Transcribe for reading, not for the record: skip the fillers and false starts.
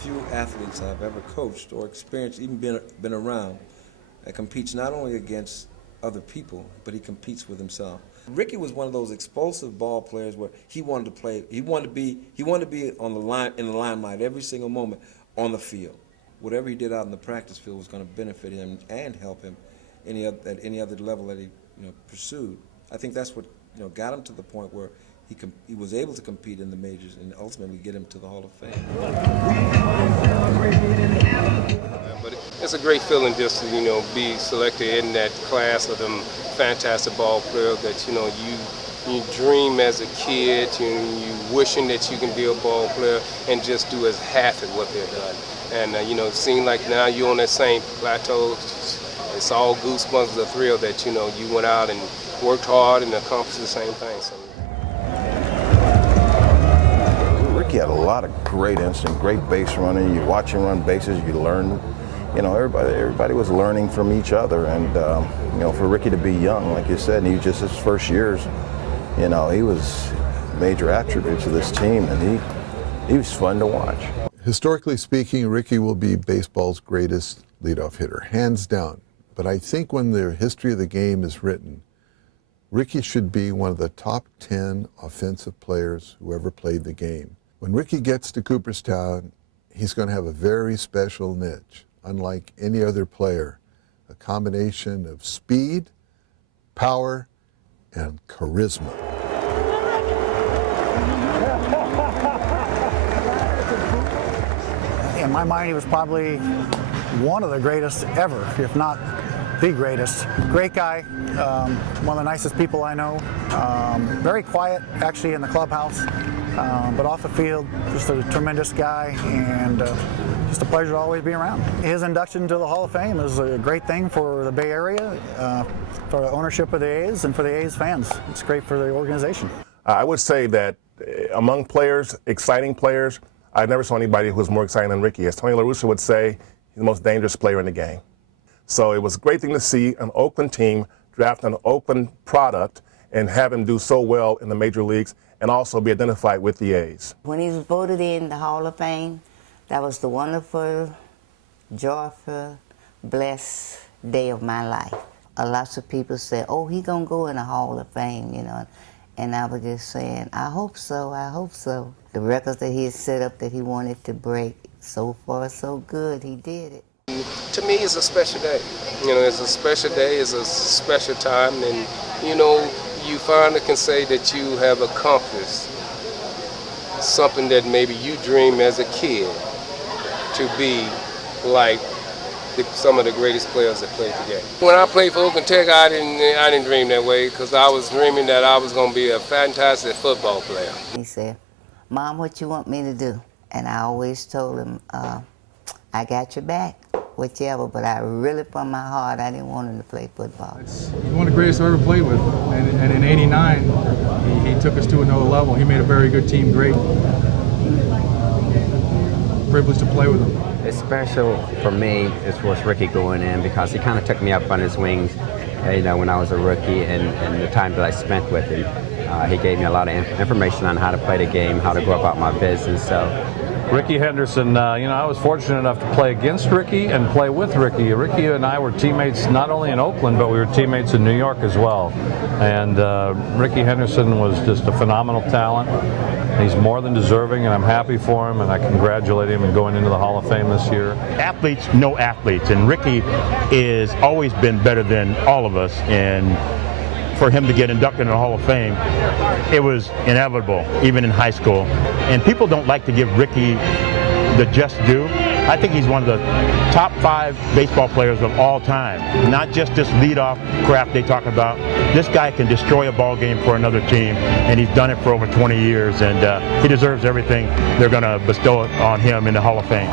few athletes I've ever coached or experienced, even been around, that competes not only against other people, but he competes with himself. Rickey was one of those explosive ball players where he wanted to play. He wanted to be on the line, in the limelight every single moment on the field. Whatever he did out in the practice field was going to benefit him and help him at any other level that he pursued. I think that's what got him to the point where he was able to compete in the majors and ultimately get him to the Hall of Fame. But it's a great feeling just to be selected in that class of them fantastic ball players that you dream as a kid, you wishing that you can be a ball player and just do as half of what they're done. And it seems like now you're on that same plateau. It's all goosebumps, the thrill that you went out and worked hard and accomplished the same thing. So. Rickey had a lot of great instinct, great base running. You watch him run bases, you learn. Everybody was learning from each other, and for Rickey to be young, like you said, and he just his first years, he was major attributes of this team, and he was fun to watch. Historically speaking, Rickey will be baseball's greatest leadoff hitter, hands down. But I think when the history of the game is written, Rickey should be one of the top 10 offensive players who ever played the game. When Rickey gets to Cooperstown, he's going to have a very special niche, unlike any other player, a combination of speed, power, and charisma. In my mind, he was probably one of the greatest ever, if not the greatest. Great guy, one of the nicest people I know. Very quiet, actually, in the clubhouse, but off the field, just a tremendous guy, and just a pleasure to always be around. His induction to the Hall of Fame is a great thing for the Bay Area, for the ownership of the A's, and for the A's fans. It's great for the organization. I would say that among players, exciting players, I never saw anybody who was more exciting than Rickey. As Tony La Russa would say, he's the most dangerous player in the game. So it was a great thing to see an Oakland team draft an Oakland product and have him do so well in the major leagues and also be identified with the A's. When he was voted in the Hall of Fame, that was the wonderful, joyful, blessed day of my life. A lot of people said, oh, he's going to go in the Hall of Fame, and I was just saying, I hope so, I hope so. The records that he had set up that he wanted to break, so far so good, he did it. To me, it's a special day. It's a special day, it's a special time, and you finally can say that you have accomplished something that maybe you dreamed as a kid to be like some of the greatest players that played the game. When I played for Oakland Tech, I didn't dream that way because I was dreaming that I was going to be a fantastic football player. He said, Mom, what you want me to do? And I always told him, I got your back, whichever, but I really, from my heart, I didn't want him to play football. He's one of the greatest I ever played with, and in '89, he took us to another level. He made a very good team great. Privileged to play with him. It's special for me as far as Rickey going in because he kind of took me up on his wings, when I was a rookie and the time that I spent with him. He gave me a lot of information on how to play the game, how to go about my business. So, Rickey Henderson, I was fortunate enough to play against Rickey and play with Rickey. Rickey and I were teammates not only in Oakland, but we were teammates in New York as well. And Rickey Henderson was just a phenomenal talent. He's more than deserving, and I'm happy for him, and I congratulate him in going into the Hall of Fame this year. Athletes know athletes, and Rickey has always been better than all of us. And for him to get inducted in the Hall of Fame, it was inevitable, even in high school. And people don't like to give Rickey the just due. I think he's one of the top 5 baseball players of all time. Not just this leadoff crap they talk about. This guy can destroy a ball game for another team, and he's done it for over 20 years, and he deserves everything they're going to bestow on him in the Hall of Fame.